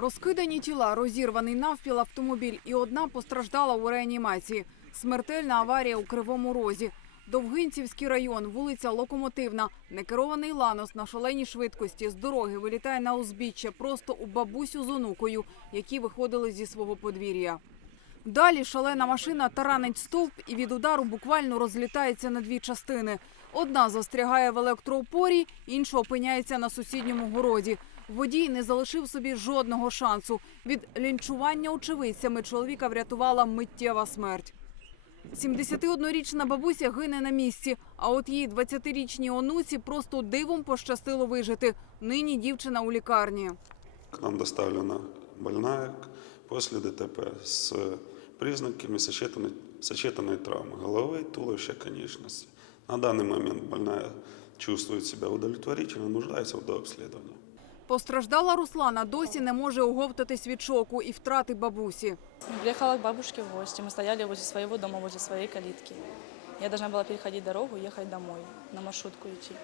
Розкидані тіла, розірваний навпіл автомобіль і одна постраждала у реанімації. Смертельна аварія у Кривому Розі. Довгинцівський район, вулиця Локомотивна. Некерований ланос на шаленій швидкості з дороги вилітає на узбіччя просто у бабусю з онукою, які виходили зі свого подвір'я. Далі шалена машина таранить стовп і від удару буквально розлітається на дві частини. Одна застрягає в електроопорі, інша опиняється на сусідньому городі. Водій не залишив собі жодного шансу. Від лінчування очевидцями чоловіка врятувала миттєва смерть. 71-річна бабуся гине на місці, а от її 20-річній онуці просто дивом пощастило вижити. Нині дівчина у лікарні. К нам доставлена больная после ДТП с признаками сочетанной, сочетанной травмы головы, туловища, конечности. На данный момент больная чувствует себя удовлетворительно, нуждается в дообследовании. Постраждала Руслана досі не може оговтатись від шоку і втрати бабусі. Приехала к бабушке в гости. Мы стояли возле своего дома, возле своей калитки. Я должна была переходить дорогу, ехать домой, на маршрутку идти.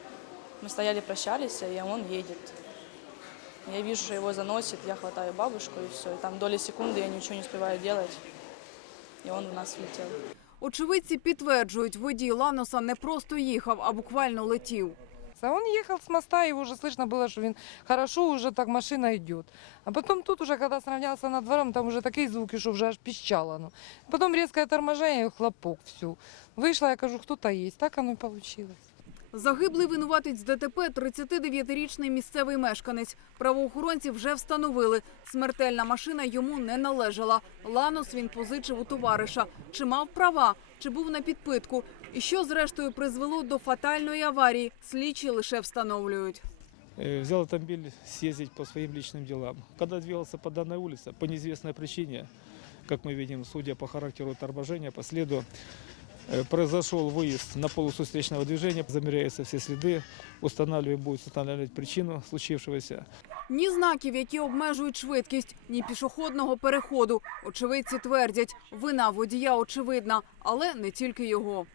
Мы стояли, прощались, и он едет. Я вижу, что его заносит, я хватаю бабушку, и все. И там доли секунды я ничего не успеваю делать. И он в нас влетел. Очевидці підтверджують, водій Ланоса не просто їхав, а буквально летів. А он ехал с моста, его уже слышно было, что он хорошо уже так машина идет. А потом тут уже, когда сравнялся над двором, там уже такие звуки, что уже аж пищало. Ну. Потом резкое торможение, хлопок, все. Вышла, я кажу, кто-то есть. Так оно и получилось. Загиблий винуватець ДТП – 39-річний місцевий мешканець. Правоохоронці вже встановили. Смертельна машина йому не належала. Ланос він позичив у товариша. Чи мав права, чи був на підпитку. І що, зрештою, призвело до фатальної аварії, слідчі лише встановлюють. Э, взял автомобиль съездить по своим личным делам. Когда двигался по данной улице, по неизвестной причине, как мы видим, судя по характеру торможения, по следу, э, произошел выезд на полосу встречного движения, замеряются все следы, устанавливаем, будет устанавливать причину случившегося. Ні знаків, які обмежують швидкість, ні пішохідного переходу. Очевидці твердять, вина водія очевидна, але не тільки його.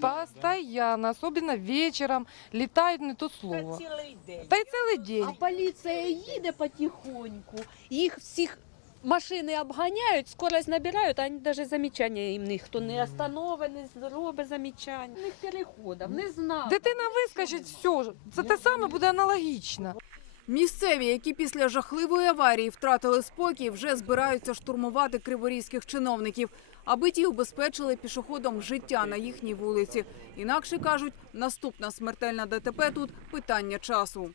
Постоянно, особенно вечером, летает не то слово. День. Та й цілий день. А поліція їде потихоньку, їх всіх машини обганяють, скорость набирають, а вони навіть замічання їм ніхто не остановить, не зробить замічання. У них переходів, не знаю. Дитина вискочить, все. Це те саме буде аналогічно. Місцеві, які після жахливої аварії втратили спокій, вже збираються штурмувати криворізьких чиновників, аби ті убезпечили пішоходам життя на їхній вулиці. Інакше кажуть, наступна смертельна ДТП тут питання часу.